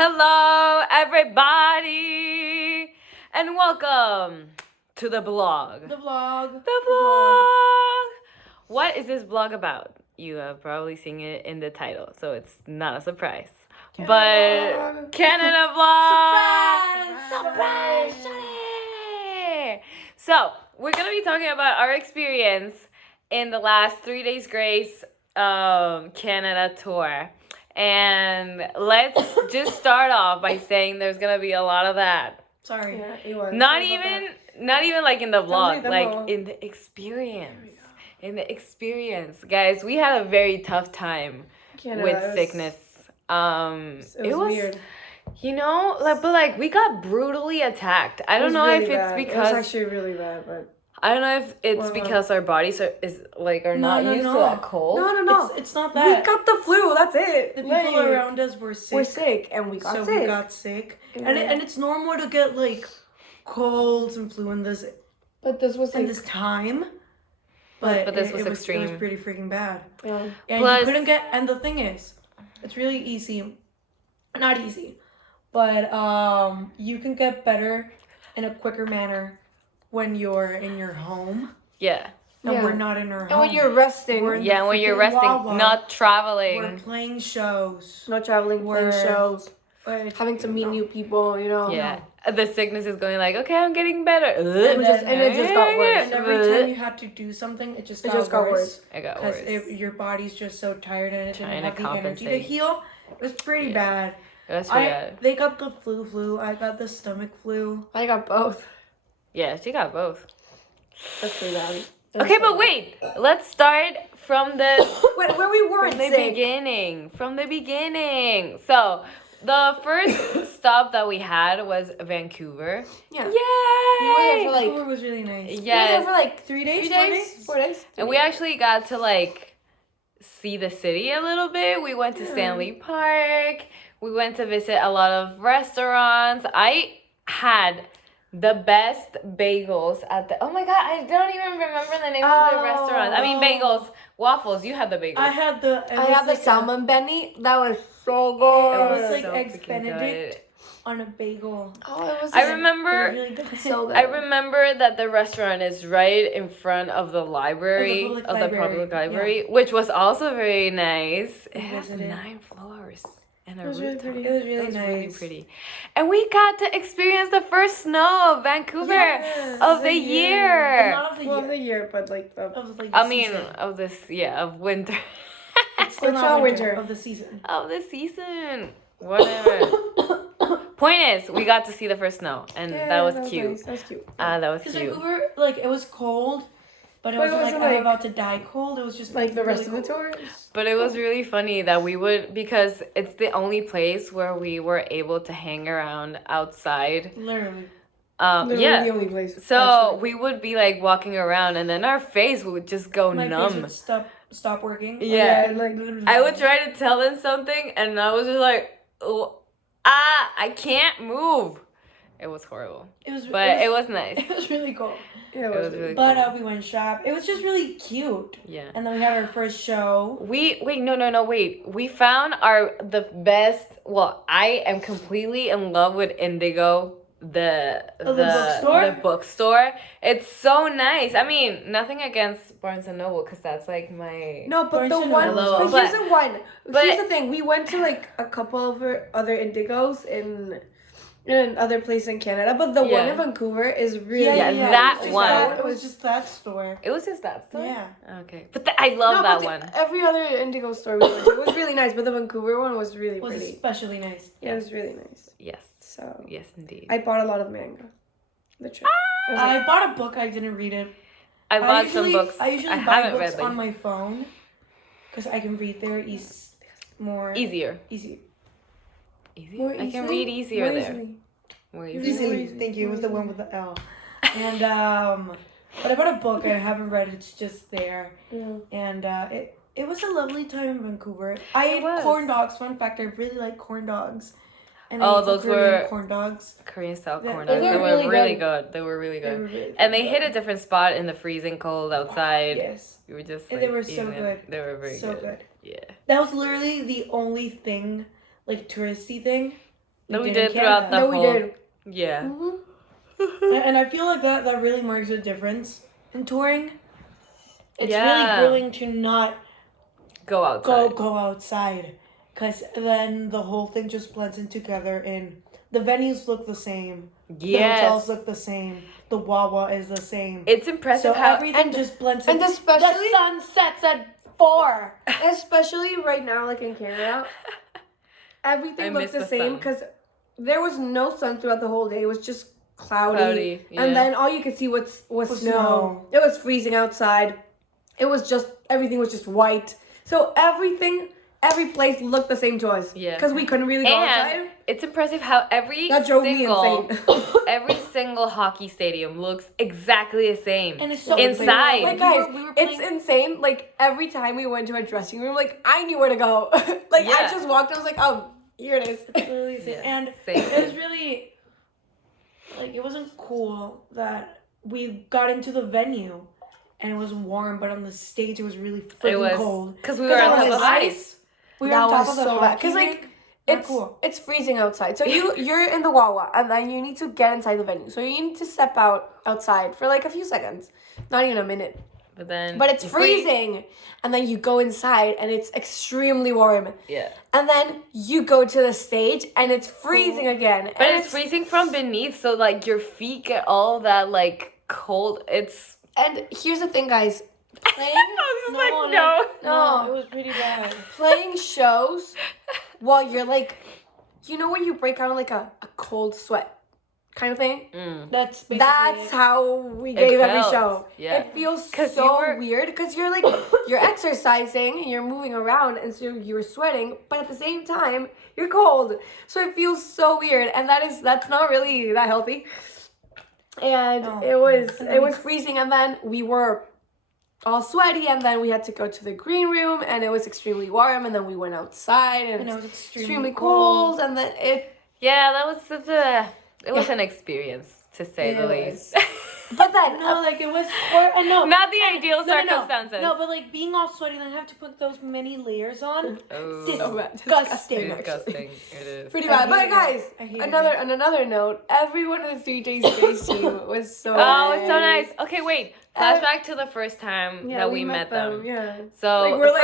Hello, everybody, and welcome to the blog. The vlog. The vlog. What is this vlog about? You have probably seen it in the title, so it's not a surprise. But Canada vlog. Surprise! Surprise! So we're gonna be talking about our experience in the last 3 days grace Canada tour. And let's just start off by saying there's gonna be a lot of that. Sorry. Yeah, it was. Not even like in the vlog, like in the experience. In the experience, guys, we had a very tough time with sickness. It was weird. You know, but we got brutally attacked. I don't know really if it's bad. because it was actually really bad, but I don't know if it's because our bodies are not used to that cold. No. It's not that. We got the flu. That's it. The people around us were sick. We're sick, and we got so sick. we got sick, Yeah. and it's normal to get colds and flu in this time. But this was extreme. It was pretty freaking bad. Yeah. And Plus, you couldn't get. And the thing is, it's really easy. Not easy, but you can get better in a quicker manner when you're in your home. Yeah. And we're not in our home. And when you're resting. We're in Yeah, when you're resting, Wawa. not traveling. We're playing shows. Not traveling, playing shows. Having to meet new people, Yeah. The sickness is going okay, I'm getting better. And it just got worse. And every time you had to do something, it just got worse. It got worse. Because your body's just so tired and it didn't have the energy to compensate. heal. It was pretty bad. That's pretty bad. They got the flu. I got the stomach flu. I got both. Yeah, she got both. That's pretty bad. Okay, but wait. Let's start from the Where we weren't from the sick. beginning. From the beginning. So the first stop that we had was Vancouver. Yeah. Yay! We were there for Vancouver was really nice. Yes. We were there for 3 days? 3 days? 4 days? And we actually got to see the city a little bit. We went to Stanley Park. We went to visit a lot of restaurants. I had the best bagels at the... Oh my God, I don't even remember the name of the restaurant. I mean, bagels, waffles. You had the bagels. I had the salmon Benny. That was so good. It was so eggs freaking Benedict on a bagel. Oh, it was. I remember... Really good. So good. I remember that the restaurant is right in front of the library, Of the public library, which was also very nice. It has visited. 9 floors and a It was really rooftop. pretty. It was really It was nice. really pretty. And we got to experience the first snow of Vancouver Yes, of the year. Not of the Well, year. the year, but the. Of the I mean, season. of winter. It's still It's not not winter. winter. Of the season. Of the season. Whatever. Point is, we got to see the first snow, and that was cute. Nice. That was cute. That was Because cute. Vancouver, it was cold, but it wasn't I'm about to die cold. It was just Like the rest really of the cold. tours. But it was really funny that we would, because it's the only place where we were able to hang around outside. Literally. Literally Yeah. the only place. So actually. we would be walking around, and then our face would just go My numb. face would stop working. Yeah. Literally. I would try to tell them something, and I was just I can't move. It was horrible, It was nice. It was really cool. Yeah, it It was was really But cool. we went shop. It was just really cute. Yeah. And then we had our first show. Wait. We found the best. Well, I am completely in love with Indigo. The bookstore? The bookstore. It's so nice. I mean, nothing against Barnes and Noble, because that's my. No, but Barnes the and one. Noble. But here's the one. but- Here's the thing. We went to a couple of other Indigos in other places in Canada, but the one in Vancouver is really that one. It was just that store. It was just that store. Yeah. Okay, but I love that one. Every other Indigo store we went to was really nice, but the Vancouver one was really It was pretty. especially nice. Yeah, it was really nice. Yes. So Yes, indeed. I bought a lot of manga. The trip. I was I bought a book. I didn't read it. I bought some books. I usually buy haven't books read on them. my phone because I can read there more Easier. easy. Easy. More I can easily? read easier More there. easily. More Easy. easily. Thank you. It was the one with the L. And but I bought a book. I haven't read it. It's just there. Yeah. And it was a lovely time in Vancouver. I ate was. corn dogs. Fun fact: I really like corn dogs. And Oh, I ate some those Korean were corn dogs. Korean style Yeah, corn those dogs. were They were really really good. good. They were really They good. were really And they good. hit a different spot in the freezing cold outside. Yes, We were just And they were so eating them. good. They were very so good. good. Yeah. That was literally the only thing, touristy thing, that we in did throughout Canada. the No, we whole. did. Yeah. And I feel like that really marks a difference in touring. It's Yeah. really grueling to not Go outside. go outside, because then the whole thing just blends in together. And the venues look the same. The hotels Yes. look the same. The Wawa is the same. It's impressive So how everything just blends in. And especially The sun sets at 4. especially right now, like in Canada, I everything miss looks the the same sun. because there was no sun throughout the whole day. It was just cloudy. yeah. And then all you could see was snow. It was freezing outside. It was just, everything was just white. So every place looked the same to us. Yeah. Because we couldn't really go outside. And it's impressive how That drove me insane. every single hockey stadium looks exactly the same. And it's so Inside. Like, guys, we were it's playing- insane. Like, every time we went to a dressing room, like, I knew where to go. Like, I Yeah. just walked and I was like, oh, here it is. Literally the same. Yeah. And Same. it was really, like, it wasn't cool that we got into the venue and it was warm, but on the stage it was really It freaking was cold. because we were on it top was of the ice. We were That on top was of the so bad. hockey 'Cause, like, rink. Not It's cool. it's freezing outside. So you're in the Wawa and then you need to get inside the venue. So you need to step outside for like a few seconds. Not even a minute. But It's freezing. And then you go inside and it's extremely warm. Yeah. And then you go to the stage and it's freezing again. But And it's freezing from beneath, so like your feet get all that like cold. It's And here's the thing, guys. Playing No, it was pretty bad. playing shows while you're like, you know when you break out in like a cold sweat kind of thing? That's basically That's it. how we gave every felt, show. yeah. It feels 'Cause so you were- weird because you're like, you're exercising and you're moving around and so you're sweating, but at the same time, you're cold. So it feels so weird and that's not really that healthy. And No. it was freezing and then we were all sweaty and then we had to go to the green room and it was extremely warm and then we went outside and, And it it's was extremely cold and then yeah, that was such a it was an experience to say the It least. but then No, like it was, I know. Not the ideal No, circumstances. No, but like being all sweaty and then have to put those many layers on. Oh, Disgusting. disgusting. It is. pretty I bad. But hated guys, it. I hated on another note, every one of the 3 days Grace team was so Oh, it's so nice. nice. Okay, wait. Flashback to the first time that we met them. Yeah. So Like, the we're like-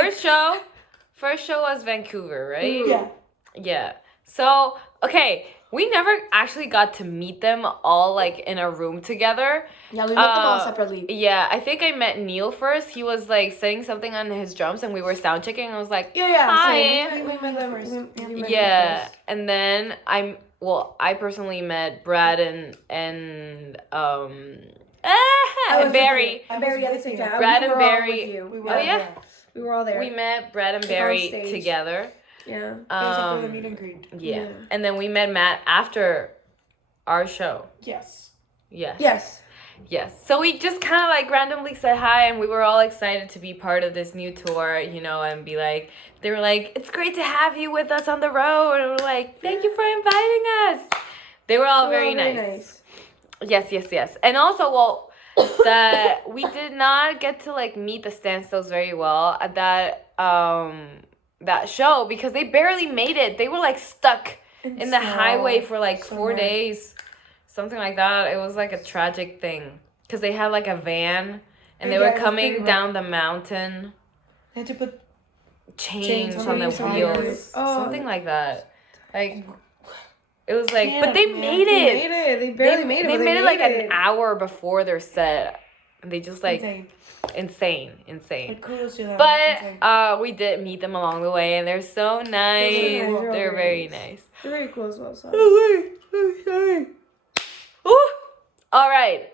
first show was Vancouver, right? Yeah. Yeah. So okay, we never actually got to meet them all like in a room together. Yeah, we met them all separately. Yeah, I think I met Neil first. He was like setting something on his drums, and we were sound checking. I was like, Yeah. Hi. same. We met them first. We met them yeah. first. And then I personally met Brad and I was Barry. with you. Barry at the same time. Brad We and were all Barry. with you. We We were Oh, were, yeah? there. we were all there. We met Brad and On Barry stage. together. Yeah. Basically the meet and greet. Yeah. Yeah. And then we met Matt after our show. Yes. Yes. Yes. Yes. So we just kind of like randomly said hi, and we were all excited to be part of this new tour, you know, and be like, they were like, it's great to have you with us on the road. And we're like, thank you for inviting us. They were all They were very all nice. Yes. And also, well, that we did not get to like meet the Standstills very well at that show because they barely made it. They were like stuck in the highway for like 4 somewhere. days, something like that. It was like a tragic thing because they had like a van and they Yeah, were it was coming pretty down the mountain, They had to put chains Chains on the on the wheels, tires. something like that. Like it was like, but they Canada, man. made They it. made it. They barely made it. They but made it like it. an hour before their set. And they just like insane. insane. Like, kudos to them. It's But insane. we did meet them along the way, and they're so nice. nice. They're They're very very nice. They're very cool as well. So. Sorry. All right.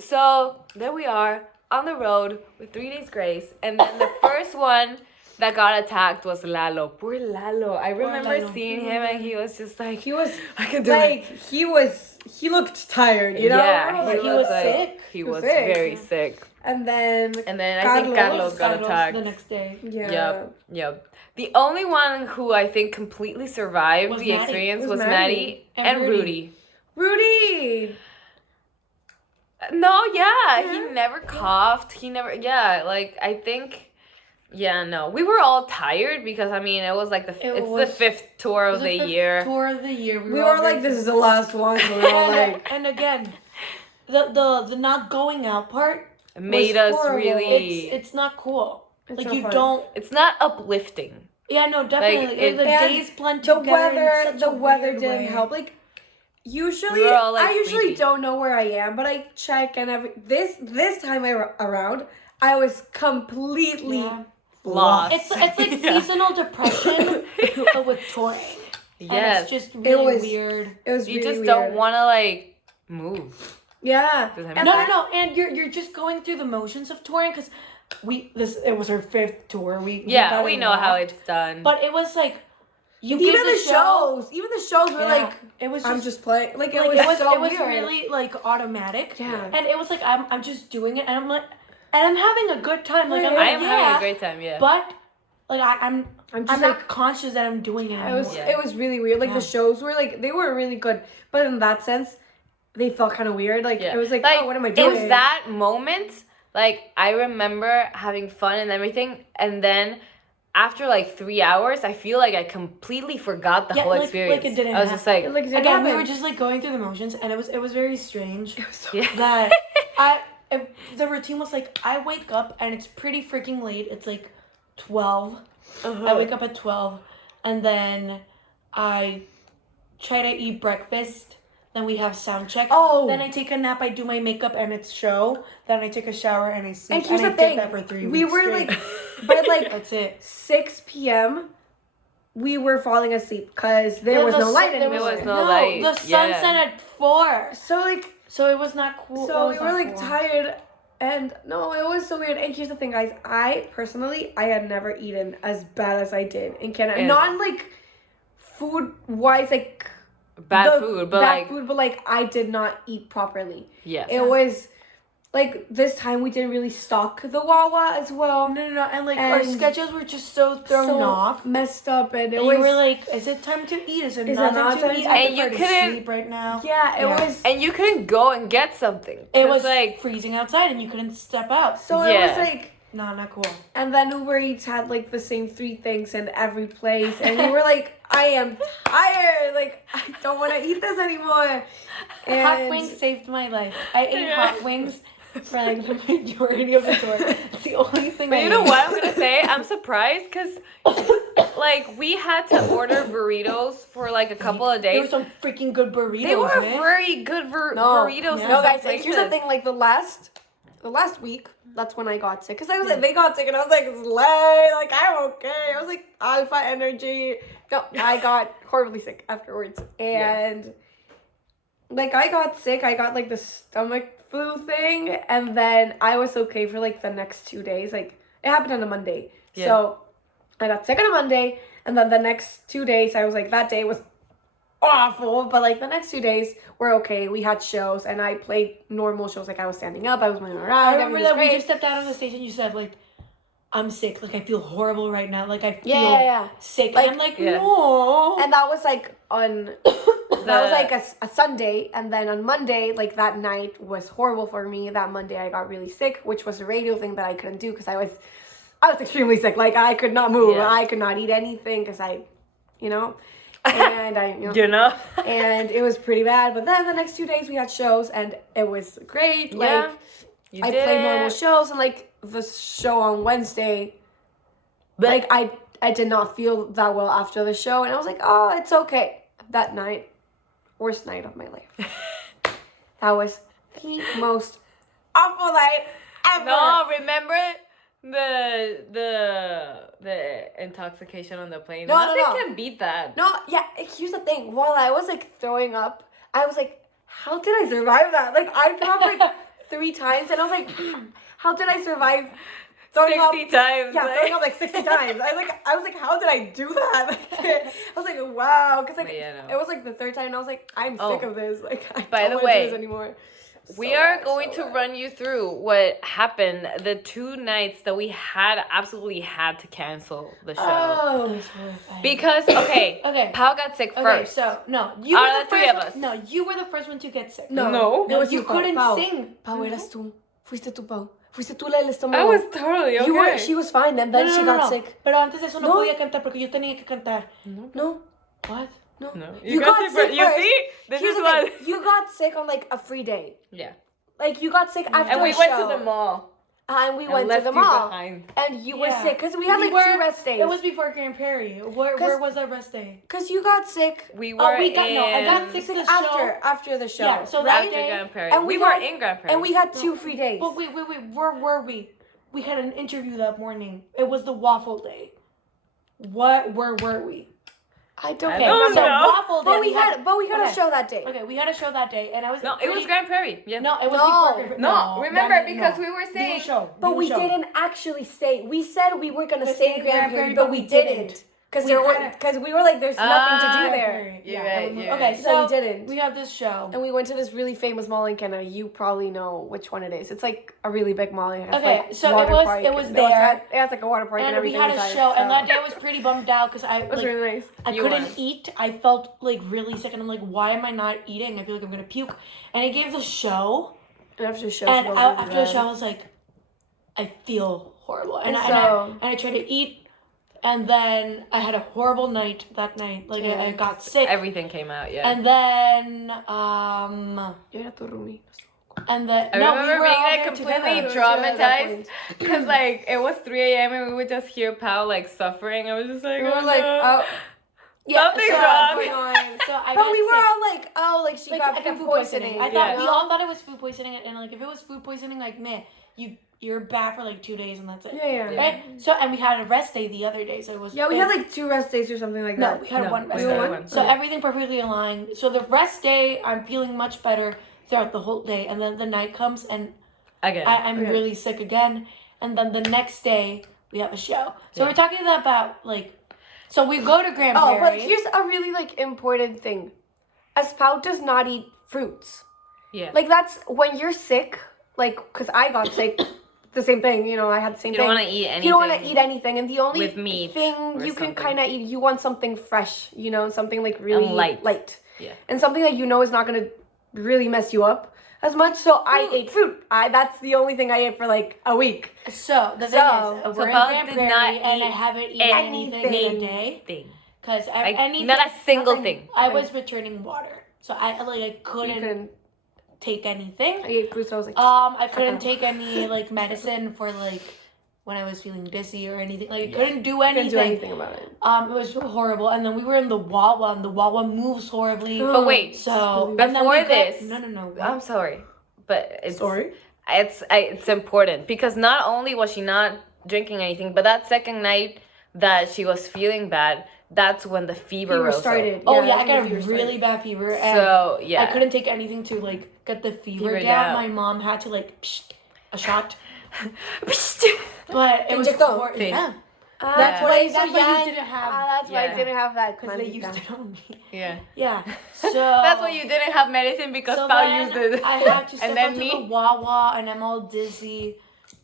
So there we are on the road with 3 Days Grace, and then the first one that got attacked was Lalo. Poor Lalo. I remember Lalo. seeing him, and he was just like, He was I can do like it. he looked tired, you know. Yeah, Like, he looked was like- sick. He He was was sick. very sick. and then And then I think Carlos got attacked. the next day. yeah. Yep. The only one who I think completely survived Was the Maddie. experience Was was Maddie. Maddie and And Rudy. Rudy. No, yeah, Yeah. he never coughed. He never, yeah, like I think Yeah, no. We were all tired because, I mean, it was like the fifth tour of the year. Tour of the year. We were like, this is the last one. So we're all like... And again, the not going out part made us really... It's not cool. It's like, so you fun. don't... It's not uplifting. Yeah, no, definitely. Like, the days blend together. The weather didn't help. Like, usually, We were all, like, I usually sleepy. don't know where I am, but I check and this time around, I was completely Lost. It's like seasonal depression, but with touring. Yes. And it's just really weird. It was You really just weird. don't want to, like, move. Yeah. No, and you're just going through the motions of touring because it was our 5th tour. We know how it's done. But it was like even the shows were like it was. I'm just playing. Like, it was so it was weird. really like automatic. Yeah. And it was like I'm just doing it, and I'm like, and I'm having a good time. Like I am having a great time. Yeah. But like I'm just not conscious that I'm doing it anymore. It was really weird. Like the shows were like they were really good, but in that sense, they felt kind of weird. Like it was like oh, what am I doing? In that moment, like I remember having fun and everything, and then after like 3 hours, I feel like I completely forgot the whole experience. Like it didn't. I was just like, again, we were just like going through the motions, and it was very strange. It was so that the routine was like I wake up and it's pretty freaking late. It's like 12. I wake up at 12, and then I try to eat breakfast. Then we have sound check. Oh. Then I take a nap. I do my makeup and it's show. Then I take a shower and I sleep. And here's the I thing. did that for 3 weeks. We were straight. like, but like that's it. 6 p.m. we were falling asleep because there was no light anymore. There was no light. The sun set at 4. So it was not cool. So we were like tired, and no, it was so weird. And here's the thing, guys. I had never eaten as bad as I did in Canada. Yeah. Not like food wise, like bad food, but like I did not eat properly. Yes. It was like this time we didn't really stock the Wawa as well. No. And like our schedules were just so thrown off. Messed up, and we were like, is it time to eat? Is it not time to eat? And you couldn't sleep right now. Yeah, it was. And you couldn't go and get something. It was like freezing outside, and you couldn't step out. So it was like. No, not cool. And then Uber Eats had like the same 3 things in every place, and we were like, I am tired. Like I don't want to eat this anymore. And Hot wings saved my life. I ate hot wings for like the majority of the tour. It's the only thing. But you know what I'm gonna say? I'm surprised because like we had to order burritos for like a couple of days. There were some freaking good burritos. They were very good burritos. No, guys. Like, here's the thing. Like the last week, that's when I got sick. Cause I was like, they got sick, and I was like, slay. Like I'm okay. I was like alpha energy. No, I got horribly sick afterwards, and like I got sick. I got like the stomach flu thing, and then I was okay for like the next 2 days. Like it happened on a Monday, so I got sick on a Monday, and then the next 2 days I was like that day was awful, but like the next 2 days were okay. We had shows, and I played normal shows. Like I was standing up, I was moving around. I remember that we just stepped out on the stage, and you said like, I'm sick. Like I feel horrible right now. Like I feel sick. Like, and I'm like, no. And that was like on that was like a Sunday, and then on Monday, like that night was horrible for me. That Monday I got really sick, which was a radio thing that I couldn't do because I was extremely sick. Like I could not move. Yeah. I could not eat anything because and I and it was pretty bad. But then the next 2 days we had shows, and it was great. Like I played normal shows, and like the show on Wednesday, like I did not feel that well after the show, and I was like, oh, it's okay. That night, worst night of my life. That was the most awful night ever. No, remember the intoxication on the plane? Nothing can beat that. No, yeah. Here's the thing. While I was like throwing up, I was like, how did I survive that? Like I dropped like 3 times, and I was like, how did I survive? 60 times. Yeah, throwing up like 60 times. I was like, how did I do that? Like, I was like, wow, because like it was like the 3rd time, and I was like, I'm sick of this. Like, I don't want to do this anymore. We are going to run you through what happened the 2 nights that we absolutely had to cancel the show. Oh, it was horrifying. Because Pau got sick first. So no, you were the 3 of us. No, you were the first one to get sick. No, you couldn't sing. Pau, eras tú. Fuiste tú, Pau. Fuiste tú la del estómago. I was totally okay. She was fine, and then she got sick. Pero antes de eso no No. podía cantar porque yo tenía que cantar. No. What? No. You got sick first. You see? This Here's is the what... thing. You got sick on like a free day. Yeah. Like you got sick after And we a went show. to the mall. And we went to left the you mall. behind. And you were Yeah. sick. Because we had like 2 rest days. It was before Grand Prairie. Where was our rest day? Because you got sick. We were I got sick the show. After the show. Yeah, so right? that After day, Grand Prairie. and we we were had- in Grand Prairie. And we had 2 free days. But wait, where were we? We had an interview that morning. It was the waffle day. Where were we? I don't I know. don't So know. waffle day. But we had a okay. show that day. Okay, we had a show that day, and I was No, it was Grand Prairie. Yeah. No, it was No. before Grand Prairie. No, remember, that- because no. we were Do saying... a show. But Do a we show. didn't actually stay. We said we were gonna To stay stay in Grand Prairie, but but we we didn't. didn't. Because we were like, there's nothing to do Ah, there. You're Yeah. right. You're Okay, right. So we didn't. We have this show. And we went to this really famous mall in Canada. You probably know which one it is. It's like a really big mall. It has Okay, like so water it was- park it was and there. It has like a water park and And we everything. had a inside, show, and so- that day I was pretty bummed out because It was really nice. I You couldn't were. eat. I felt like really sick, and I'm like, why am I not eating? I feel like I'm gonna puke. And I gave the show, And after the show, and she felt really after the bad. show, I was like, I feel horrible, and And I so- and I tried to eat, and then I had a horrible night that night. Like I got sick, Everything came out, yeah. and then Yo era tu roomie. and then I no, we remember were being all like there completely together. traumatized because like it was 3 a.m. and we would just hear Pao like suffering. I was just like, We oh, were like, no. oh. Something's so- wrong. Going on. So I But got we were sick. all like, oh, like she Like, got I got food poisoning. I thought Yeah. we all thought it was food poisoning, and like if it was food poisoning, like man, you're bad for like 2 days, and that's it. Yeah. Right? So, and we had a rest day the other day, so it was... Yeah, we had like 2 rest days or something like No, that. we had one rest we day. had one. So everything perfectly aligned. So the rest day, I'm feeling much better throughout the whole day. And then the night comes, and Again. I'm Okay. really sick again. And then the next day, we have a show. So Yeah. we're talking about, like... So we go to Grand Oh, but Prairie. here's a really like important thing. A spout does not eat fruits. yeah. Like that's when you're sick. Like, cause I got sick. The same thing. You know, I had the same you thing. don't want to eat anything. You don't want to eat anything, and the only with meat thing or you can something. kind of eat, you want something fresh. You know, something like really light. Yeah. and something that you know is not gonna really mess you up as much. So I ate fruit. That's the only thing I ate for like a week. So the thing is, we're in Paul Grand did Prairie, not and I eat haven't eaten anything in a anything. day. Thing. Because Like, anything... not a single nothing. thing. I was returning water. So I You couldn't couldn't. take anything. I ate fruit, so I was like, I couldn't take any like medicine for like when I was feeling dizzy or anything. Like I couldn't do I couldn't anything. do anything about it. It was horrible. And then we were in the Wawa, and the Wawa moves horribly. But wait, So Before and then we this- no. I'm sorry, but it's Sorry? it's important because not only was she not drinking anything, but that second night that she was feeling bad, that's when the fever Fever rose up. started. Oh yeah, I think got a the fever really started. bad fever, and So yeah, I couldn't take anything to like get the fever Fever down. down. My mom had to like a shot, but it was Inyectó. horrible. Sí. Yeah. That's Yeah. why you didn't have. That's why I Yeah. didn't have that. Because they manita. used it on me. yeah. Yeah. So That's why you didn't have medicine because So Pao then used it. I had to step and then onto me. the Wawa, and I'm all dizzy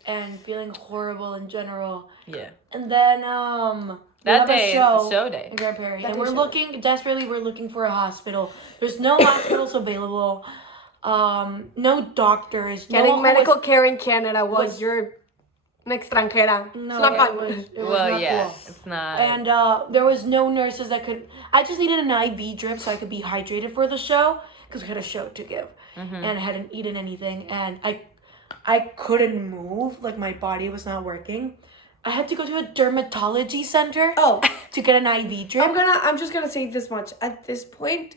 and feeling horrible in general. Yeah. And then we That have day a show is show day. in Grand Prairie, That and day we're show. looking desperately. We're looking for a hospital. There's no hospitals available. No doctors. no Getting one who medical was- care in Canada was was- you're an extranjera. No, It's not it fun. was Well, not yeah, cool. it's not. And there was no nurses that could. I just needed an IV drip so I could be hydrated for the show because we had a show to give, and I hadn't eaten anything, and I couldn't move. Like my body was not working. I had to go to a dermatology center. Oh. To get an IV drip. I'm just gonna say this much. At this point,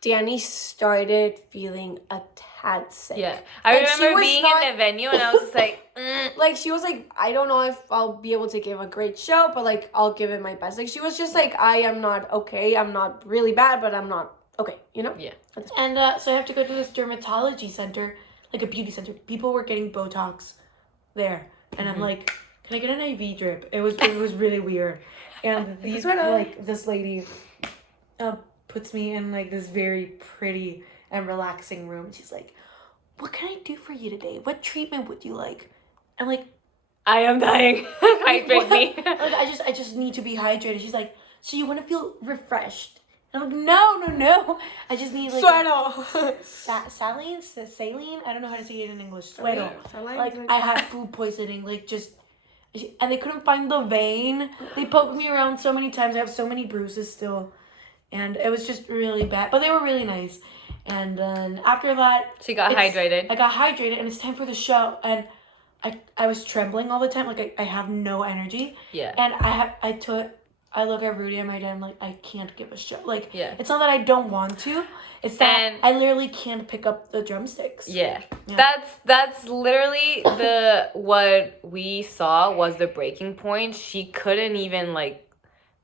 Danny started feeling a tad sick. yeah, I Like, she remember was being not- in the venue and I was just like, Like she was like, I don't know if I'll be able to give a great show, but like I'll give it my best. Like she was just like, I am not okay. I'm not really bad, but I'm not okay. You know? yeah. And so I have to go to this dermatology center, like a beauty center. People were getting Botox there, and I'm like, can I get an IV drip? It was really weird. And these like this lady puts me in like this very pretty and relaxing room. She's like, what can I do for you today? What treatment would you like? I'm like, I am dying. Hydrate me. like I just need to be hydrated. She's like, so you want to feel refreshed I'm like, no. I just need like Suero. saline. I don't know how to say it in English. Suero. Saline. Like I had food poisoning. Like just, and they couldn't find the vein. They poked me around so many times. I have so many bruises still, and it was just really bad. But they were really nice. And then after that, She got hydrated. I got hydrated, and it's time for the show. And I was trembling all the time. Like I have no energy. Yeah. And I look at Rudy and my dad. I'm like, I can't give a shit. Like, Yeah. it's not that I don't want to. It's that And- I literally can't pick up the drumsticks. Yeah. Yeah. That's literally what we saw was the breaking point. She couldn't even like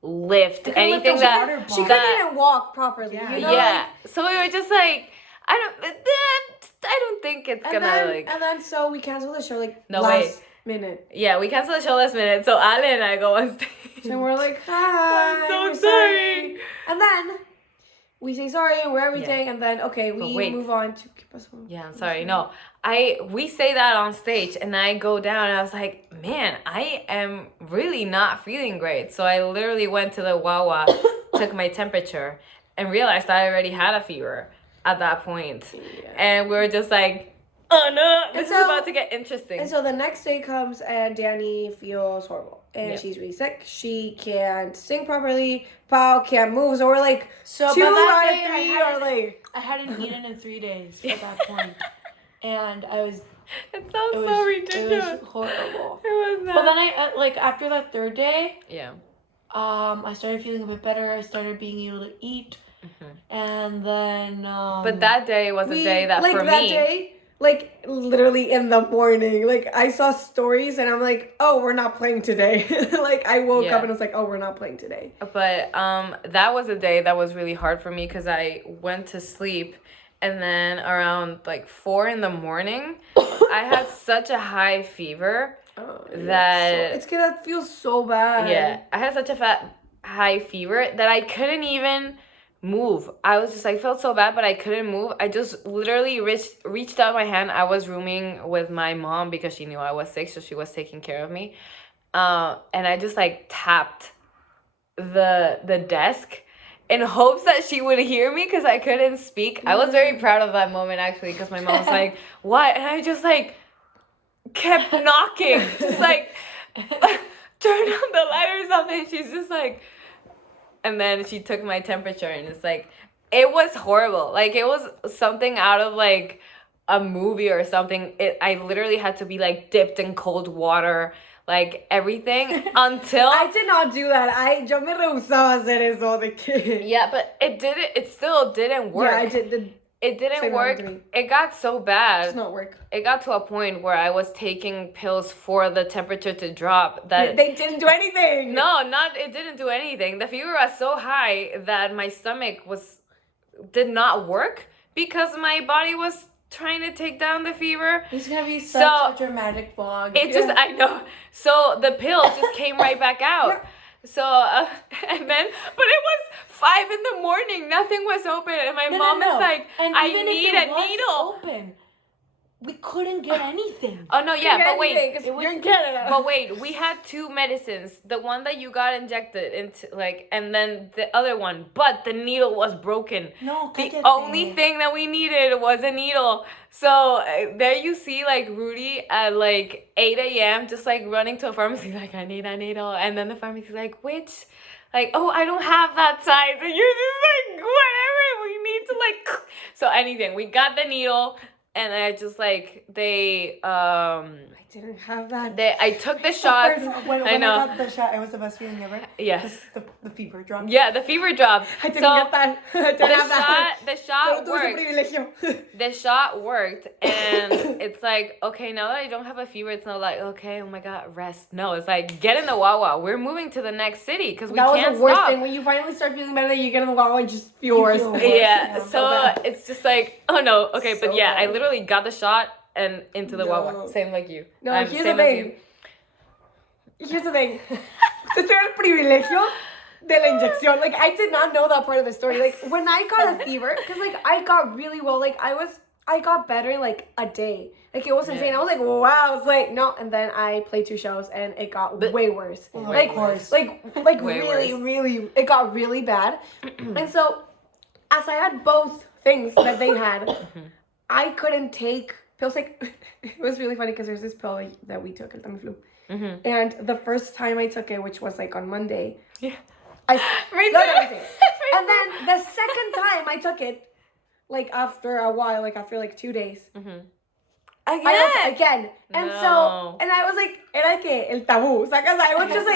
lift couldn't lift anything a that water She bottle. couldn't even walk properly. Yeah. You know? yeah. So we were just like, I don't think it's gonna like. And then so we canceled the show like No, last minute. Yeah, we canceled the show last minute. So Ale and I go on stage. And we're like, hi. I'm so we're sorry. And then we say sorry and we're everything. And then, okay, we wait. move on to keep us home. Yeah, I'm sorry. No, we say that on stage, and I go down, and I was like, man, I am really not feeling great. So I literally went to the Wawa, took my temperature, and realized I already had a fever at that point. Yeah. And we were just like, oh no, this is so- about to get interesting. And so the next day comes and Danny feels horrible. And Yep. she's really sick. She can't sing properly. Pao can't move. So we're like, So two by that out day, of three are like, I hadn't eaten in 3 days at that point. And it sounds it so was ridiculous. horrible. It was not. But then like after that 3rd day, yeah. I started feeling a bit better. I started being able to eat. And then But that day was a day that like for that me. day, like literally in the morning, like I saw stories and I'm like, oh, we're not playing today. Like I woke Yeah. up and I was like, oh, we're not playing today. But that was a day that was really hard for me because I went to sleep, and then around like 4 a.m, I had such a high fever that it's gonna feel so bad. yeah, I had such a high fever that I couldn't even move. I was just, I felt so bad, but I couldn't move. I just literally reached out my hand. I was rooming with my mom because she knew I was sick, so she was taking care of me. And I just like tapped the desk in hopes that she would hear me because I couldn't speak. I was very proud of that moment actually because my mom was like, what? And I just like kept knocking, just like turn on the light or something. She's just like, and then she took my temperature and it's like, it was horrible. Like it was something out of like a movie or something. I literally had to be like dipped in cold water, like everything until I did not do that. Yo me rehusaba hacer eso de que. yeah, but it still didn't work. Yeah, I did. It didn't Same work. happened to me. It got so bad. Does not work. It got to a point where I was taking pills for the temperature to drop that They didn't do anything. it didn't do anything. The fever was so high that my stomach did not work because my body was trying to take down the fever. it's gonna be such a dramatic vlog. I know. So the pills just came right back out. Yeah. So and then, but it was 5 a.m. Nothing was open, and my mom is like, and "I even if need it a was needle." Open, we couldn't get anything. Oh no, yeah, but wait. You're in Canada. But wait, we had 2 medicines. The one that you got injected into, like, and then the other one. But the needle was broken. No, The only thing that we needed was a needle. So there you see, like, Rudy at like 8 a.m. just like running to a pharmacy, like, I need a needle. And then the pharmacy's like, which? Like, oh, I don't have that size. And you're just like, whatever, we need to like. So anything, we got the needle. And I just like I didn't have that. I took the shots. When I know. I got the shot, it was the best feeling ever. Yes. The fever dropped. Yeah, the fever dropped. I didn't So get that. I didn't have that. the shot Solo tuve ese worked. privilegio. The shot worked, and it's like, okay, now that I don't have a fever, it's not like, okay, oh my god, rest. No, it's like, get in the Wawa. We're moving to the next city because we That was can't the worst stop. thing. When you finally start feeling better, you get in the Wawa and just feel worse. feel worse. Yeah, Yeah, so so bad. it's just like, oh no, okay, but So yeah, I bad. literally got the shot and into the No. Wawa. Same like you. No, I'm here's the same as thing. you. Here's the thing. Usted tuvo el privilegio de la inyección. Like, I did not know that part of the story. Like, when I got a fever, because, like, I got really well. Like, I was I got better in like a day. Like it was insane. I was like, wow. I was like, no. And then I played 2 shows and it got way worse. Way like worse. like Way really, worse. really, it got really bad. And so, as I had both things that they had, I couldn't take pills. Like it was really funny because there's this pill that we took, el Tamiflu. And the first time I took it, which was like on Monday, and then the second time I took it, like after a while, like after like 2 days, again. And so, and I was like, era que el tabú, sacas? I was just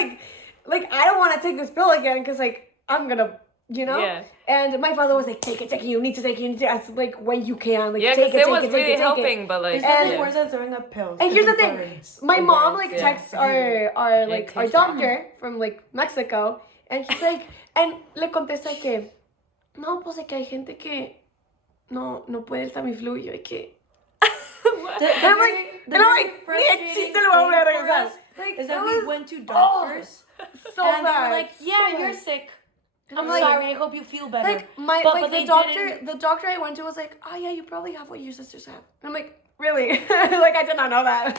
like I don't want to take this pill again because like I'm gonna, you know. Yeah. And my father was like, take it, you need to take it, I was like when you can, like Yeah, take because it, it was take really it, helping, but like, There's nothing worse than throwing up pills. And here's the thing, my It mom burns, like yeah. texts our like our takes doctor from like Mexico, and she's like, and le contesta que, no, pues es que hay gente que no puede el Tamiflu, y yo de que. And I'm like, ni el chiste le voy a volver a regresar. Like, is that that we was went to doctors so and they bad. were like, yeah, So you're bad. sick. I'm I'm like- sorry. I hope you feel better. Like my But like they the doctor didn't- the doctor I went to was like, oh yeah, you probably have what your sisters have. And I'm like, really? Like I did not know that.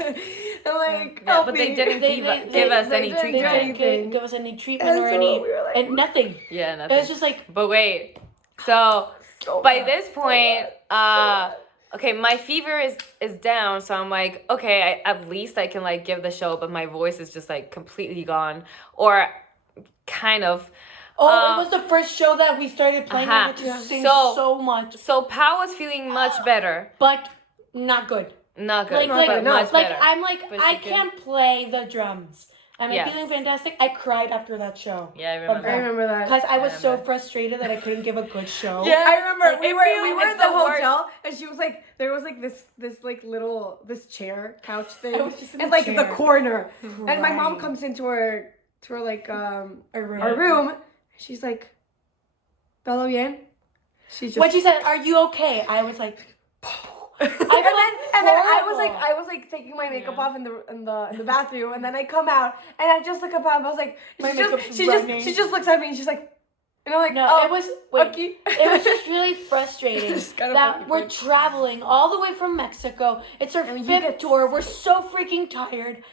I'm like, Yeah, help but me. they didn't give us any didn't they treatment. didn't give us any treatment And or so any, we were like, and nothing. Yeah, It nothing. was just like, But wait, so by bad, this point, okay, my fever is down, so I'm like, okay, at least I can like give the show, but my voice is just like completely gone, or kind of. oh, it was the first show that we started playing. I had to Yeah. sing So- so much, So Pau was feeling much better, but not good. not good, Like, but much like better. I'm like, But I she could- can't play the drums. I'm Yes. feeling fantastic. I cried after that show. Yeah, I I remember. remember that. Because I was so remember. frustrated that I couldn't give a good show. Yeah. I remember Like, we it were feels- at it's the the worst. hotel and she was like, there was like this like little this chair couch thing I was just in in the like the chair. corner, and my mom Crying. comes into her like A room. our room. She's like, "Todo bien?" She's just When she said, "Are you okay?" I was like, and then I was like taking my makeup Yeah. off in the bathroom, and then I come out and I just look up and I was like, My she just makeup's running. she just looks at me and she's like, and I'm like, no, oh, it was wait, okay. it was just really frustrating Just gotta that fucking we're break. traveling all the way from Mexico. It's our And you fifth get tour. We're so freaking tired,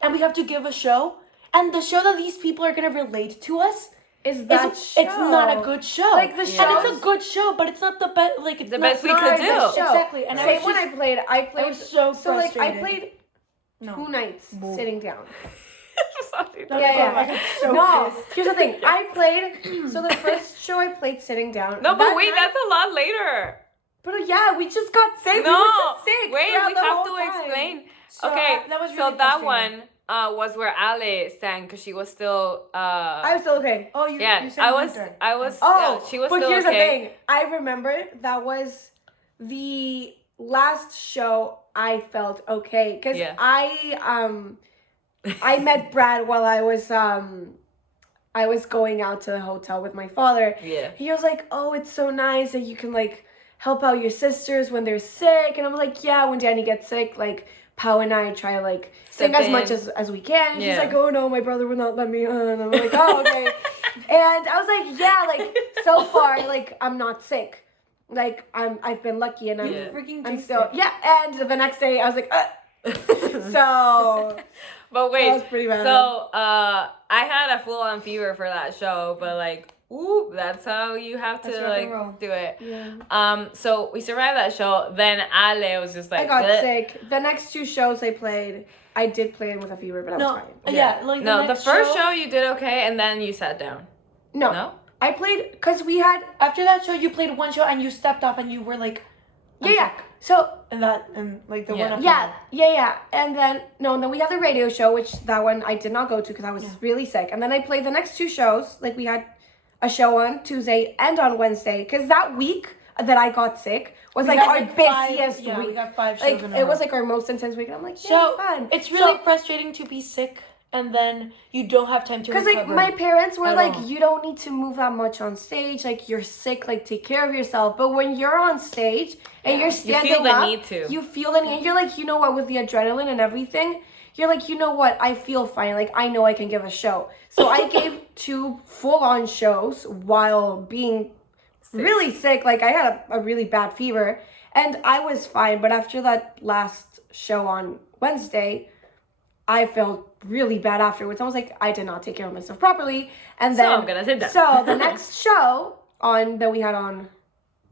and we have to give a show. And the show that these people are gonna relate to us Is that it's not a good show. Like, the and shows- it's a good show, but it's not the best. Like it's The not- best we not could a do. good show. Exactly. And Same I when was I played was so like I frustrated. played no. 2 nights Boo. sitting down. No, Yeah. I got so No, pissed. here's the thing. I played so the first show I played sitting down. No, but that wait, night- that's a lot later. But yeah, we just got sick. No, we were just sick. wait, throughout we the have whole to time. explain. So, Okay, that was so really that frustrating. one was where Ale sang because she was still. I was still okay. Oh, you. Yeah, you said I was. winter. I was. Oh, she was but still here's okay. the thing. I remember that was the last show I felt okay because Yeah. I met Brad while I was going out to the hotel with my father. Yeah. He was like, "Oh, it's so nice that you can like help out your sisters when they're sick," and I'm like, "Yeah, when Danny gets sick, like Pau and I try to like sing Step as much in. as we can." And Yeah. He's like, "Oh no, my brother will not let me," and I'm like, "Oh okay." And I was like, "Yeah, like so far, like I'm not sick, like I've been lucky, and I'm Yeah. Freaking I'm jinxed still it. yeah." And the next day, I was like, so But that wait. was pretty bad. So I had a full on fever for that show, but like, ooh, that's how you have to That's rock and like roll. do it. yeah. So we survived that show. Then Ale was just like, I got "Bleh." sick. The next 2 shows I played, I did play in with a fever, but I was No, fine. yeah, like No, the next first show you did okay, and then you sat down. No, No. I played because we had After that show, you played one show and you stepped off and you were like, yeah. So and that and like the Yeah. one. After yeah, that. yeah, and then we had the radio show, which that one I did not go to because I was really sick. And then I played the next 2 shows. Like we had a show on Tuesday and on Wednesday because that week that I got sick was like had, our like, 5 busiest yeah, week. we got 5 shows Like in a it was row. like our most intense week. And I'm like, yeah, So fun. it's really frustrating to be sick and then you don't have time to Because recover. like my parents were at like, all. you don't need to move that much on stage. Like you're sick. Like take care of yourself. But when you're on stage and you're standing feel the up, need to. you feel the need. You're like, you know what? With the adrenaline and everything, you're like, you know what? I feel fine. Like I know I can give a show. So I gave 2 full-on shows while being really sick. Like I had a really bad fever, and I was fine. But after that last show on Wednesday, I felt really bad afterwards. I was like, I did not take care of myself properly. And then So I'm gonna sit down. So the next show that we had on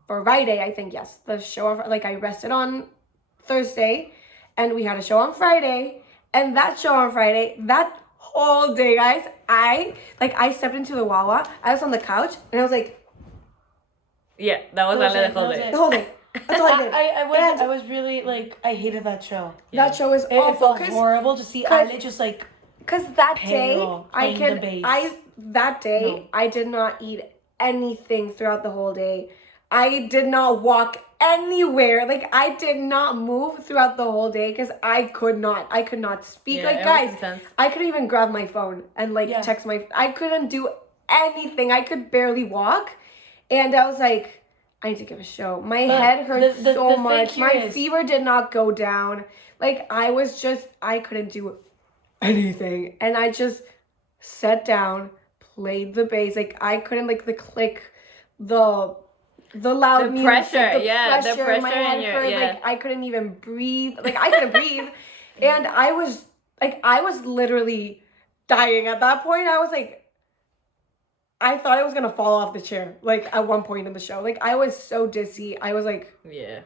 Friday, I think, yes, the show like I rested on Thursday, and we had a show on Friday, and that show on Friday, that whole day, guys, I stepped into the Wawa. I was on the couch, and I was like, yeah, that was That was Ale it, the whole that was day. it. the whole day. That's all I did. I was really like, I hated that show. That show was It awful. felt horrible to see 'cause- Ale just like. Cause that day Pale, I playing the bass. No. I did not eat anything throughout the whole day. I did not walk anywhere. Like I did not move throughout the whole day because I could not speak. Yeah, like it was guys, intense. I couldn't even grab my phone and like Yeah. text I couldn't do anything. I could barely walk. And I was like, I need to give a show. My But head hurt the so thing much. here My is- fever did not go down. Like I couldn't do anything. And I just sat down, played the bass. Like I couldn't like the click, the loud The music, pressure, the yeah, the my pressure head in your- hurt, yeah. like I couldn't even breathe. Like I couldn't breathe. And I was literally dying at that point. I was like, I thought I was gonna fall off the chair, like at one point in the show. Like I was so dizzy. I was like, Yeah.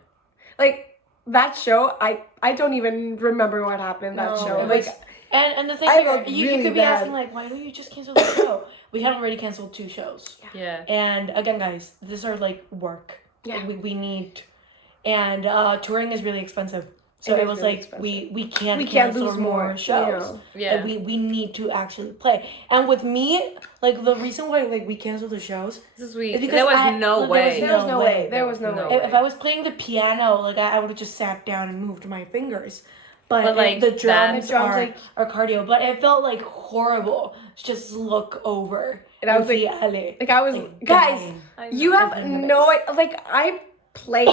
like that show, I don't even remember what happened that No, show. it Like was- And the thing I here, felt you really could be bad. asking like, why don't you just cancel the show? We had already canceled 2 shows. Yeah. And again, guys, these are like work. Yeah. We need, and touring is really expensive. So It it is was really like expensive. we can't we can't cancel lose more shows. You know? Yeah. Like, we need to actually play. And with me, like the reason why like we canceled the shows, This is week. It's because There was I- no there was way. There was no No way. way. There was no No way. way. if I was playing the piano, like I would have just sat down and moved my fingers. But like, the that- drums, The drums, are, like- are cardio. But it felt like horrible. Just look over And I was see like- Ale. Like I was, Like, guys, dying. you have 10 no minutes. like I played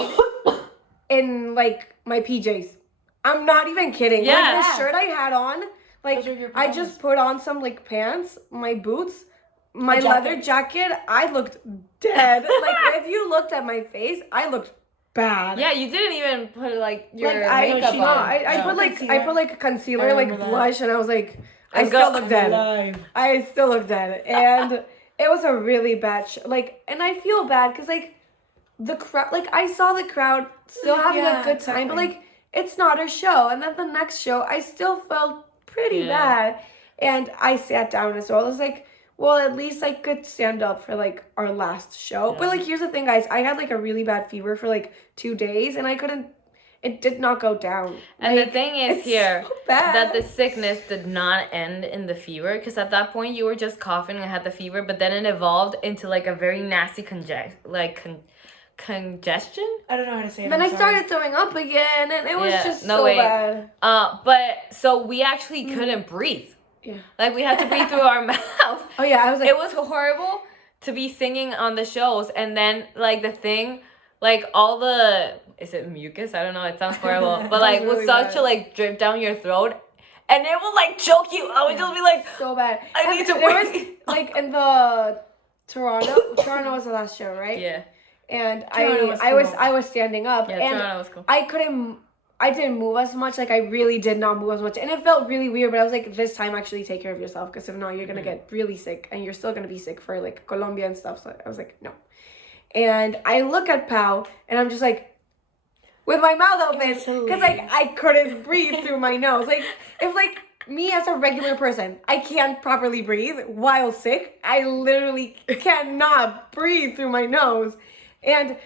in like my PJs. I'm not even kidding. Yeah. Like the shirt I had on, like Those are your I pajamas. just put on some like pants, my boots, my A jacket. leather jacket. I looked dead. Like if you looked at my face, I looked bad. Yeah, you didn't even put like your Like I, makeup she- no, on. I No. put like I put like a concealer, I like remember that. blush, and I was like, I And still go- look dead. Alive. I still look dead, and it was a really bad like, and I feel bad because like the crowd, like I saw the crowd still having Yeah, a good time, but exactly. like it's not a show. And then the next show, I still felt pretty Yeah. bad, and I sat down as well. I was like, well, at least I could stand up for like our last show. But Yeah. like, here's the thing, guys, I had like a really bad fever for like 2 days, and I couldn't. It did not go down. And Like, the thing is it's here so bad. that the sickness did not end in the fever, because at that point you were just coughing and had the fever, but then it evolved into like a very nasty congestion. I don't know how to say it. Then I'm I sorry. started throwing up again, and it was Yeah, just no so way. bad. But so we actually couldn't breathe. Yeah. Like we had to breathe through our mouth. Oh yeah, I was like, It was horrible to be singing on the shows, and then like the thing, like all the, is it mucus? I don't know. It sounds horrible, but sounds like would really start bad. to like drip down your throat, and it would like choke you. I would just be like, so bad. I And need to there was breathe. like in the Toronto. Toronto was the last show, right? yeah, And Toronto was I was cool. I was standing up, yeah. and Toronto was cool. I didn't move as much. Like I really did not move as much, and it felt really weird. But I was like, this time actually take care of yourself, because if not, you're gonna get really sick, and you're still gonna be sick for like Colombia and stuff. So I was like, no. And I look at Pau, and I'm just like, with my mouth open, It's because like I couldn't breathe through my nose. Like if like me as a regular person, I can't properly breathe while sick. I literally cannot breathe through my nose, and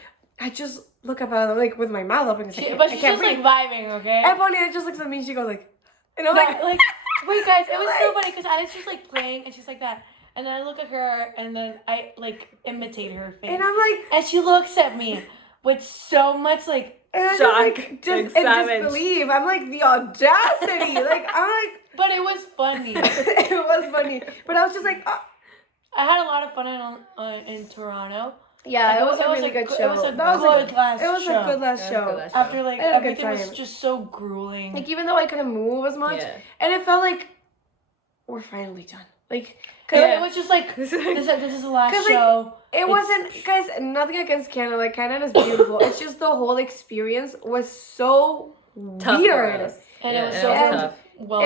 I just look up at like with my mouth open. 'Cause But I she's can't just breathe. like vibing, okay? And Bonnie just looks at me and she goes like, and I'm Like, like, wait, guys, it was so Like- funny because I was just like playing and she's like that. And then I look at her and then I like imitate her face. and I'm like, And she looks at me with so much like, and I just Shock like, and just savage. disbelief. I'm like, the audacity. Like, I'm like, but it was funny. it was funny. But I was just like, oh. I had a lot of fun in Toronto. Yeah, Like, it was a really good show. It was a That was good a last It was show. a good last It was a show. good last show. After like I had a good everything was time. just so grueling. Like even though I couldn't move as much, Yeah. and it felt like we're finally done. Like, because it was just like, this is the last show. It wasn't, guys, nothing against Canada. Like, Canada's beautiful. It's just the whole experience was so Tough weird. for us. And Yeah, it was it so was tough.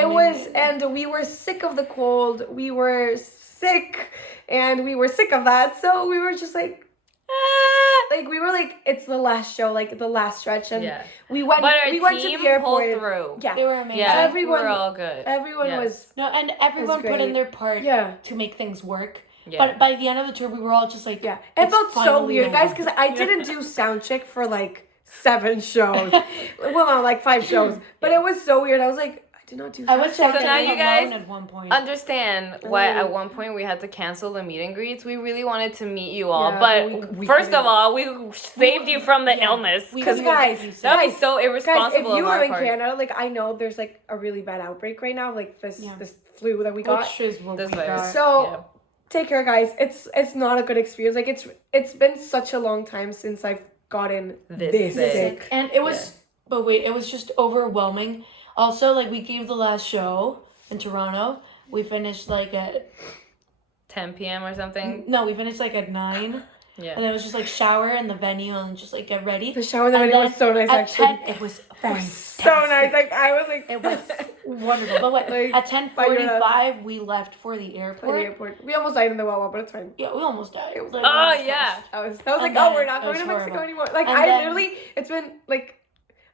It was, and we were sick of the cold. We were sick, and we were sick of that. So we were just like, like we were like, it's the last show, like the last stretch, and we went. But our we went to team the airport. pulled through. Yeah, they were amazing. Yeah, everyone, we were all good. Everyone was. No, and everyone put in their part to make things work. Yeah. But by the end of the tour, we were all just like, it it's felt so finally weird, over. guys, because I didn't do sound check for like 7 shows. Well, no, like 5 shows, but it was so weird. I was like, I did not do. I was sound so check. now you guys at one point. understand why at one point we had to cancel the meet and greets. We really wanted to meet you all, Yeah, but we first couldn't. of all, we saved you from the illness. Because guys, that was so guys, irresponsible if you of our live in part. Canada, like I know there's like a really bad outbreak right now, like this flu that we got. Which is what This we virus. got. So take care, guys. It's not a good experience. Like it's been such a long time since I've gotten this sick. And it was, but wait, it was just overwhelming. Also, like, we gave the last show in Toronto. We finished, like, at 10 p.m. or something. No, we finished, like, at 9. Yeah. And it was just, like, shower in the venue and just, like, get ready. The shower in the venue was so nice, at actually. 10, it was fantastic. So nice. Like I was like, It was wonderful. But wait, Like, at 10:45, we left for the airport. the airport. We almost died in the Wawa, but it's fine. Yeah, we almost died. Like, Oh, we yeah. I was And like, then oh, we're not it was going to Mexico horrible. anymore. Like And I then- literally, it's been like,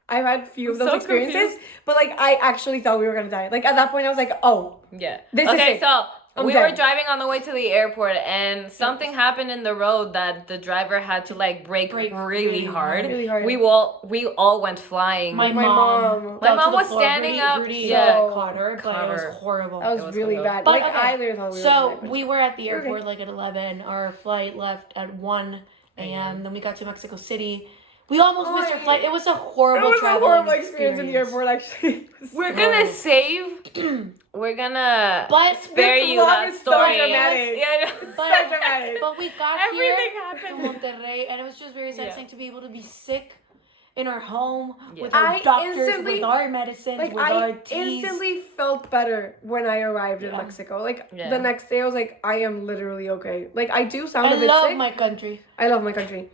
I've had a few of those So experiences, confused. but like I actually thought we were gonna die. Like at that point, I was like, oh, Yeah. This is okay, it. so I'm we dead. were driving on the way to the airport and something happened in the road that the driver had to like brake really hard. Really hard. We all went flying. My My mom. mom. My fell to mom the was floor. standing Rudy, up. Rudy, Yeah. caught her, but it was horrible. That was, It was really horrible. bad. But like okay, I literally thought we were So gonna die. we were at the Okay. airport like at 11. Our flight left at 1 a.m. Then we got to Mexico City. We almost missed our flight. It was a horrible It was a traveling horrible experience in the airport, actually. We're gonna we're gonna But spare this you vlog that is so story. dramatic. Yeah, I know. So dramatic. But we got Everything here happened. to Monterrey, and it was just very exciting to be able to be sick in our home with I our doctors, instantly- with our medicines, Like with our I teas. instantly felt better when I arrived in Yeah. Mexico. Like Yeah. the next day, I was like, I am literally okay. Like I do sound I a bit love sick. my country. I love my country.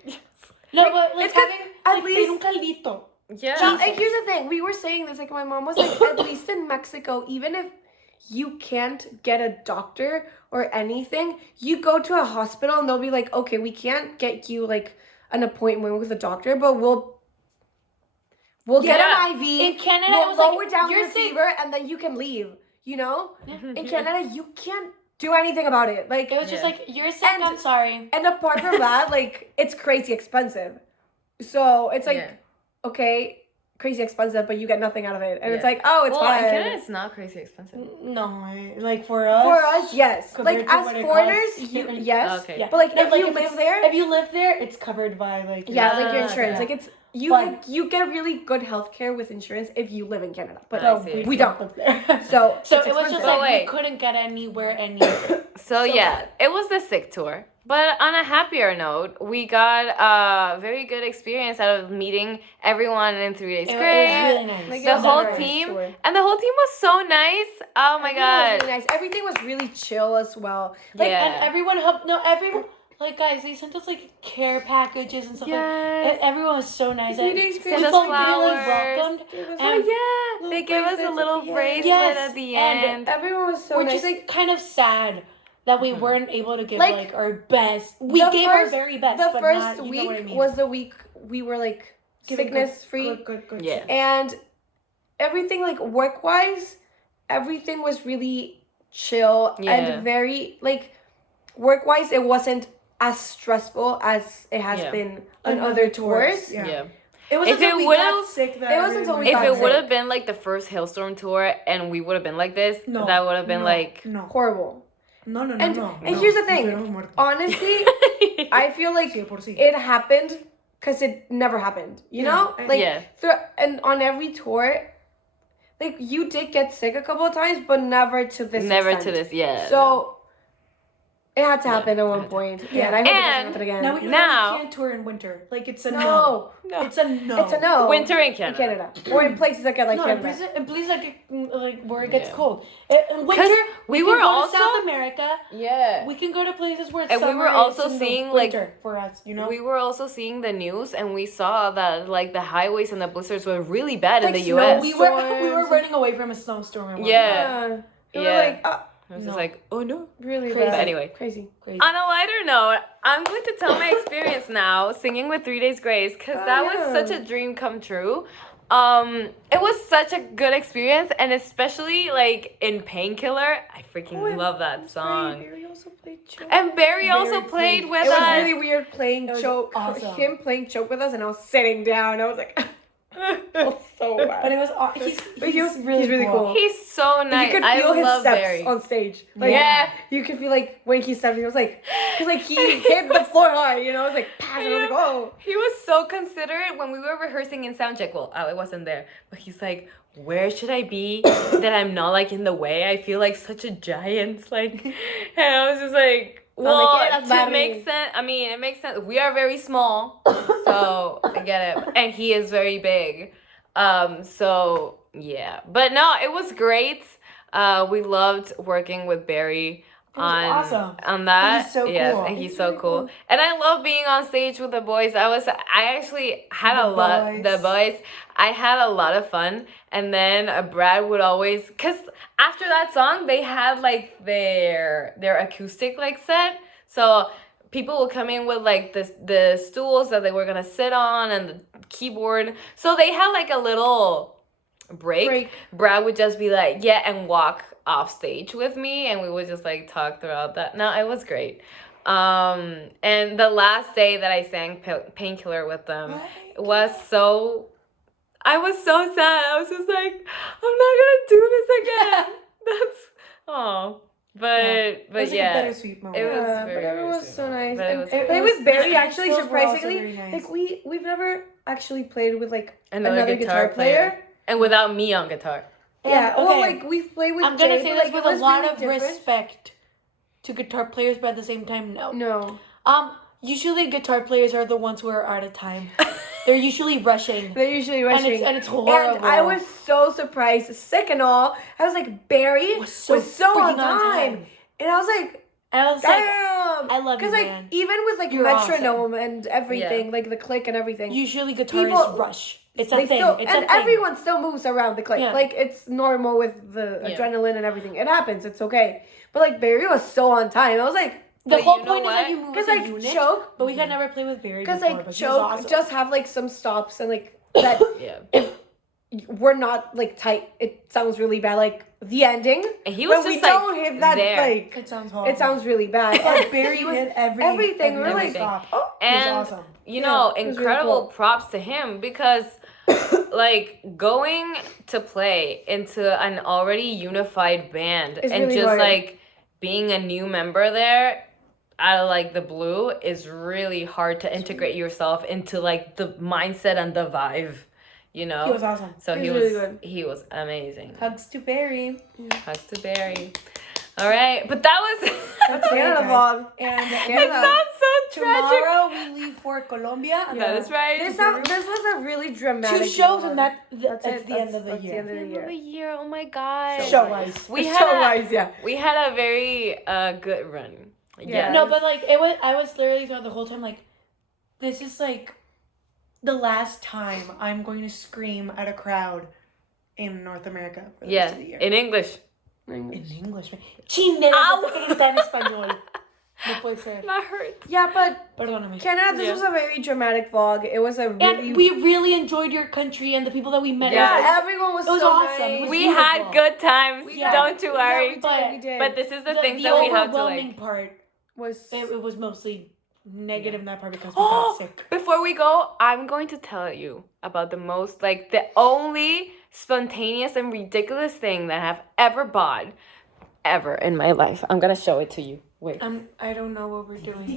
No, Like, but like it's 'cause having at like, least- un caldito. Yeah. No, and here's the thing. We were saying this, like my mom was like, at least in Mexico, even if you can't get a doctor or anything, you go to a hospital and they'll be like, okay, we can't get you like an appointment with a doctor, but we'll get Yeah. an IV. In Canada, we'll it was lower like, down you're your sick. fever and then you can leave. You know? Yeah. In Canada, you can't do anything about it. Like It was just Yeah. like, you're sick, And- I'm sorry. and apart from that, like it's crazy expensive. So it's like, Yeah. okay, crazy expensive, but you get nothing out of it. And it's Yeah. like, oh, it's well, fine. in Canada, it's not crazy expensive. No, like for us. For us, yes. compared Like to as what it foreigners, costs you here. yes. Okay. Yeah. But like No, if like, you if live it's- there, If you live there, it's covered by like. yeah, like your Ah, insurance. yeah. Like it's you But- you get really good healthcare with insurance if you live in Canada. But I see. we don't. live there. So So it's it was just expensive. like Wait. we couldn't get anywhere any. So yeah, it was the sick tour. But on a happier note, we got a very good experience out of meeting everyone in 3 days It was straight. really nice. Like, The it was a whole nice team, tour. and the whole team was so nice. Oh my Everything was god. really nice. Everything was really chill as well. Like Yeah. And everyone helped. No, everyone. Like guys, they sent us like care packages and stuff like. Yes. Everyone was so nice. 3 and days we straight. Sent us felt really flowers. welcomed. it was Oh And- yeah, they gave us a bracelets little at the end. bracelet Yes, at the and end. everyone was so We're nice. just Like kind of sad that we weren't able to give like, Like, our best. We the gave our first- very best. the but first not, you week know what I mean. was the week we were like Giving sickness free. Good. Yeah. And everything like work wise, everything was really chill Yeah. and very like work wise it wasn't as stressful as it has Yeah. been on other tours. Yeah. It was If until it we would've- got sick that It was until we If got it sick. would have been like the first hailstorm tour and we would have been like this, No, that would have been like no. horrible. No. And here's the thing. Honestly, I feel like it happened because it never happened. You know? Like Yeah. and on every tour, like you did get sick a couple of times, but never to this never extent. to this, yeah. So It had to happen at one Yeah. point. Yeah. Yeah, and I hope it doesn't And happen again. Now we can't tour in winter. Like it's a no. No. It's a no. It's a no. Winter in In Canada. Canada. Or in places like No, Canada. in places like where it gets Yeah. cold. In winter, we can were go also- to South America. Yeah. We can go to places where it's And we summer, were also it's in the seeing, like- winter for us, you know. We were also seeing the news, and we saw that like the highways and the blizzards were really bad Like in the snow, U.S. we were Storms. running away from a snowstorm. at one Yeah. point. We were Yeah. like, I was No. just like, oh no. really Crazy. bad. But anyway. Crazy. Crazy. On a lighter note, I'm going to tell my experience now singing with 3 Days Grace because Oh, that yeah. was such a dream come true. It was such a good experience, and especially like in Painkiller, I freaking love that song. Barry also played choke. And Barry also Barry played played- with It was us. really weird playing It was choke. awesome. Him playing choke with us, and I was sitting down. I was like, felt so bad. But it was he's really cool. He's so nice. You could I feel his love steps Barry. on stage. Like, Yeah. You could feel like when he stepped, he was like, because like he hit the floor hard, you know. It was like, pass, and I was like, oh. He was so considerate when we were rehearsing in soundcheck. Well, I wasn't there, but he's like, where should I be that I'm not like in the way? I feel like such a giant, like, and I was just like, well, yeah, that's to Barry. make sense. I mean, it makes sense. We are very small, so I get it, and he is very big. So yeah, but no, it was great. We loved working with Barry. It was awesome. On that. He's so Yes, cool. and he's He's so really cool. cool. And I love being on stage with the boys. I actually had The a lot boys. the boys. I had a lot of fun. And then Brad would always, cause after that song they had like their acoustic like set. So people would come in with like the stools that they were gonna sit on and the keyboard. So they had like a little break. Brad would just be like, yeah, and walk off stage with me, and we would just like talk throughout that. No, it was great. And the last day that I sang Painkiller with them was so, I was so sad. I was just like, I'm not gonna do this again. But It was like yeah, a bittersweet moment. it was Yeah, very, but it very was sweet so nice. moment. But it And was it great. was Barry the actually Standstills were also surprisingly. really nice. Like we've never actually played with like Another another guitar guitar player. and without me on guitar. Yeah, And, well, okay, like we've played with. I'm gonna Jay, say but, this like, with it a was lot really of different. respect to guitar players, but at the same time, no. No, Usually guitar players are the ones who are out of time. They're usually rushing. they're usually And rushing. it's horrible. And I was so surprised, sick and all. I was like, Barry Was so on freaking on time. And I was like, And I was like, damn. I love you, Because like man. even with like You're metronome and everything, like the click and everything, Usually guitarists People- rush. It's a they thing. still, It's and a thing. everyone still moves around the click. Yeah. Like it's normal with the Yeah. adrenaline and everything. It happens. It's okay. But like Barry was so on time. I was like, The But whole you know point is that what? you move because as a like unit. choke, But we had never played with Barry because before. like but he was choke awesome. just have like some stops and like that. Yeah. We're not like tight. It sounds really bad. Like the ending. And he was when just we like don't hit that, there. like It sounds horrible. it sounds really bad. And Barry he was hit everything. We were like, stop. oh, and awesome. you Yeah, know, it was really incredible cool. props to him because like going to play into an already unified band It's and really just hard. like being a new member there out of like the blue is really hard to integrate yourself into like the mindset and the vibe, you know. He was awesome. So He he was was really good. he was amazing. Hugs to Barry. Hugs to Barry. All right, but that was that's the it, end of the guys. vlog. And it sounds so tragic. tomorrow we leave for Colombia. That is right. This was a really dramatic. Two shows vlog. and that's it. the end of the That's year. the end of the End of the year. year. Oh my god. Show-wise. We had Show-wise, yeah. we had a very good run. Yeah. No, but like I was literally throughout the whole time like, this is like the last time I'm going to scream at a crowd in North America for the rest of the year. In English. In English. Chine, está en español. No puede ser. That hurts. Yeah, but Perdóname. Canada, this Yeah. was a very dramatic vlog. It was a really. And we really enjoyed your country and the people that we met. yeah, It was- everyone was it was so awesome. nice. It was We had beautiful. good times. Yeah. Don't you worry. Yeah, we But- did. But this is the, the things that we have to overwhelming like. part, was it was mostly negative in that part because we got sick. Before we go, I'm going to tell you about the most, like, the only spontaneous and ridiculous thing that I've ever bought ever in my life. I'm gonna show it to you. Wait. I don't know what we're doing.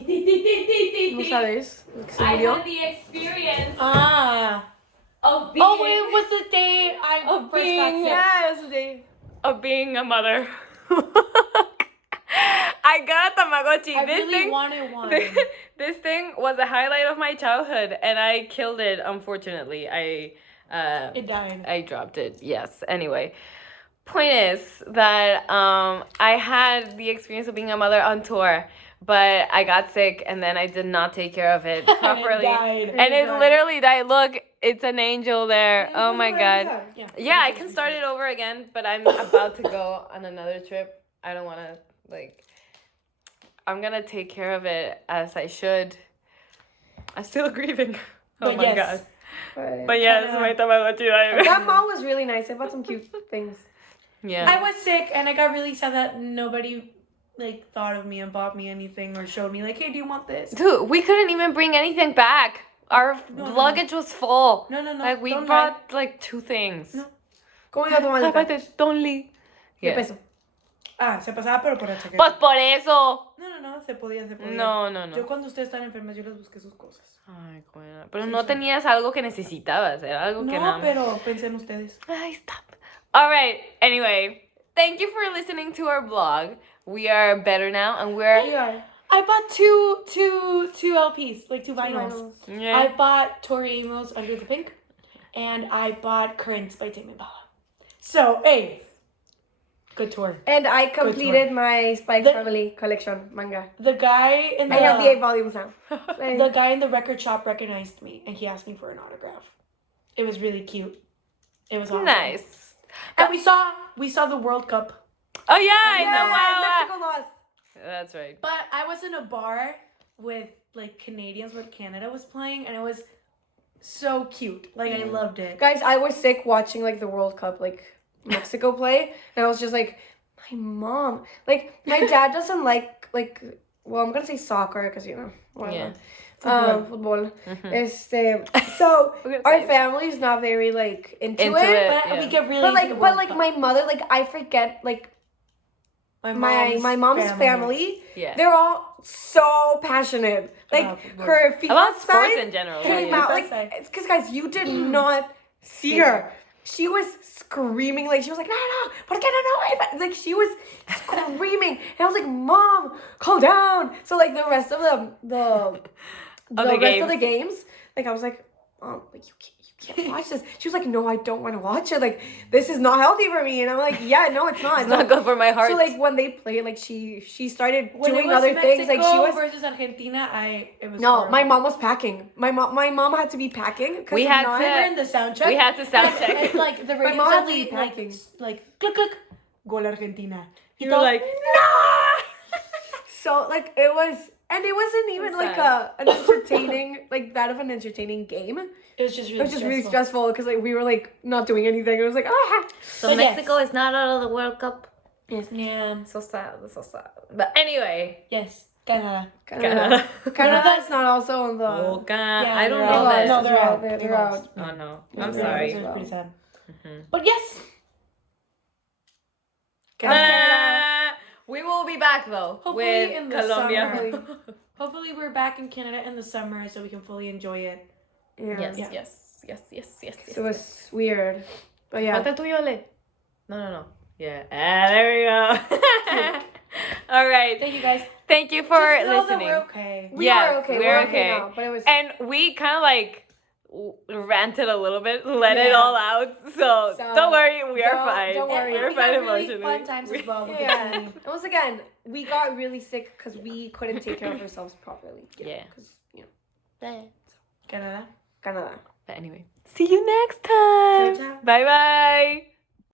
¿No sabes? ¿Se I murió? had the experience Ah. of being, Oh, it was the day I Of first being- got sick. Yeah, it was the day. of being a mother. I got a Tamagotchi. I This really thing, wanted one. this thing was a highlight of my childhood, and I killed it. Unfortunately, It died. I dropped it. Yes. Anyway, point is that I had the experience of being a mother on tour, but I got sick, and then I did not take care of it properly, died. and it literally died. Look, it's an angel there. Oh my god. Yeah. Yeah, I can start it over again, but I'm about to go on another trip. I don't want to, like, I'm going to take care of it as I should. I'm still grieving. Oh But my yes. god. But yes, my Tamagotchi died. That mall was really nice. I bought some cute things. Yeah. I was sick and I got really sad that nobody like thought of me and bought me anything or showed me like, hey, do you want this? Dude, we couldn't even bring anything back. Our luggage was full. No. Like, we don't brought, like, 2 things. No. ¿Cómo iba tu maleta? Aparte, don't leave. ¿Qué Yeah. peso? Ah, se pasaba pero por la chaqueta. Pues por eso. No, se podía. No. Yo cuando ustedes estaban enfermas, yo les busqué sus cosas. Ay, bueno. Pero Sí, no sí. tenías algo que necesitabas. Era algo que No, nada más. pero pensé en ustedes. Ay, stop. All right. Anyway, thank you for listening to our vlog. We are better now, and we're I bought two LPs, like 2 vinyls. yeah. I bought Tori Amos Under the Pink, and I bought Currents by Tame Impala. So, hey, good tour. And I completed my Spike The- Family collection manga. The guy in I have the the 8 volumes now. the guy in the record shop recognized me, and he asked me for an autograph. It was really cute. It was awesome. Nice. And we saw the World Cup. Oh yeah, I know. Mexico lost. That's right. But I was in a bar with like Canadians when Canada was playing, and it was so cute. Like I loved it. Guys, I was sick watching like the World Cup, like Mexico play, and I was just like, my mom, like my dad doesn't like well, I'm gonna say soccer because you know whatever. Football. So We're gonna our say it. family's not very like into Into it. it. But Yeah. we get really But into like, the but World like Cup. my mother, like I forget like my mom's family. Yeah. They're all so passionate. Like About football. her FIFA About sports side in general. came Yeah. out like Side. it's because guys, you did not see her. She was screaming like she was like no, ¿por qué no? Like she was screaming, and I was like, Mom, calm down. So like the rest of the rest of the games, like I was like, like you can't watch this. She was like, no, I don't want to watch it. Like this is not healthy for me. And I'm like, yeah, no, it's not. It's not good for my heart. So like when they played, like she started When doing it was other things. Like she Mexico was versus Argentina. It was no, horrible. my mom was packing. My mom had to be packing. We had We were in the sound check. We had to sound and, check. and, like the My radio mom had to suddenly be packing. like click click, Gol Argentina. You were like, So like it was, and it wasn't even It's like sad. an entertaining like that of an entertaining game. It was just really It was just really stressful because like we were like not doing anything. It was like so But yes. Mexico is not out of the World Cup. Yeah. So sad. So sad. But anyway. Yes. Canada. Canada. Canada's not also on the. Oh, God. Yeah, I don't they're know out. this. No, they're out. They're They out. lost. Oh, no. Yeah, I'm they're sorry. out. It was pretty sad. Mhm. But yes. We will be back, though, Hopefully with in the Colombia. summer. Hopefully we're back in Canada in the summer so we can fully enjoy it. Yeah. Yes, Yeah. yes. So it was weird, but yeah. Falta el tuyo, Ale. No. Yeah. There we go. All right. Thank you guys. Thank you for Just know that listening. we're okay. We Yes, are okay. we're We're okay okay. now, but it was. And we kind of like ranted a little bit, let it Yeah. all out. So don't worry, we are fine. don't worry. We're we fine had really emotionally. fun times as well with Yeah. the team. And once again, we got really sick because we couldn't take care of ourselves properly. Yeah. Because you know, Canada. Canada. But anyway, see you next time. Ciao, ciao. Bye bye.